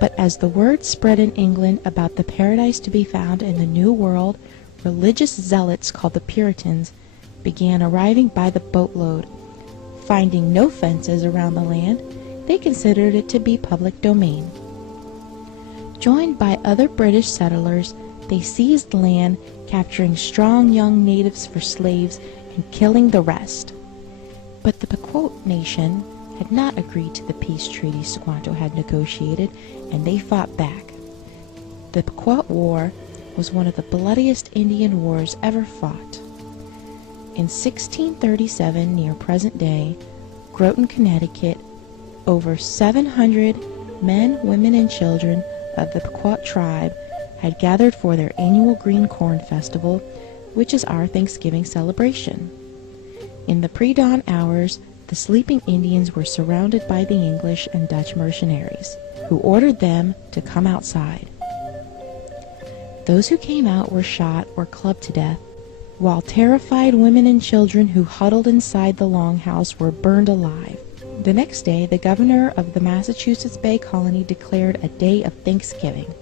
But as the word spread in England about the paradise to be found in the New World, religious zealots called the Puritans began arriving by the boatload. Finding no fences around the land, they considered it to be public domain. Joined by other British settlers, they seized land, capturing strong young natives for slaves and killing the rest. But the Pequot nation had not agreed to the peace treaty Squanto had negotiated, and they fought back. The Pequot War was one of the bloodiest Indian wars ever fought. In 1637, near present day, Groton, Connecticut, over 700 men, women, and children of the Pequot tribe had gathered for their annual Green Corn Festival, which is our Thanksgiving celebration. In the pre-dawn hours, the sleeping Indians were surrounded by the English and Dutch mercenaries, who ordered them to come outside. Those who came out were shot or clubbed to death, while terrified women and children who huddled inside the longhouse were burned alive. The next day, the governor of the Massachusetts Bay Colony declared a day of Thanksgiving,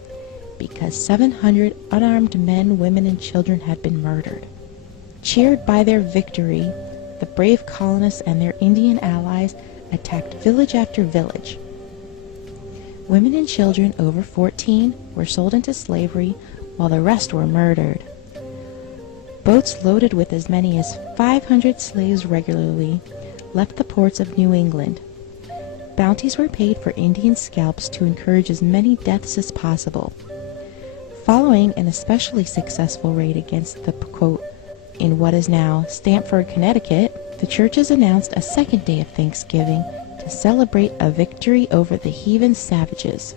because 700 unarmed men, women, and children had been murdered. Cheered by their victory, the brave colonists and their Indian allies attacked village after village. Women and children over 14 were sold into slavery, while the rest were murdered. Boats loaded with as many as 500 slaves regularly left the ports of New England. Bounties were paid for Indian scalps to encourage as many deaths as possible. Following an especially successful raid against the Pequot in what is now Stamford, Connecticut, the churches announced a second day of Thanksgiving to celebrate a victory over the heathen savages.